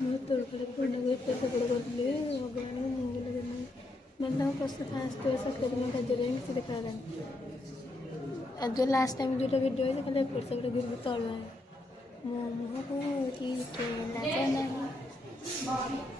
ମୁଁ ତୋର ପୂର୍ଣ୍ଣକୁ ଏତେ ସେପଟ କରିଥିଲି ଭଗବାନ ମଙ୍ଗଳ ଦିନ ମାନେ ତାଙ୍କ ପ୍ରସ୍ତୁତ ଆସିଥିବ ସତ୍ୟ ଦିନ କାର୍ଯ୍ୟରେ ହିଁ ସେ ଦେଖାଗଲାନି। ଆଉ ଯେଉଁ ଲାଷ୍ଟ ଟାଇମ୍ ଯେଉଁଟା ଭିଡ଼ିଓ ହେଇଛି ଖାଲି ଏପଟ ସେପଟ ଘୁରିକି ତଳୁଆ ମୋ ମୁହଁକୁ ଟିକେ ଲାଜ ନାହିଁ।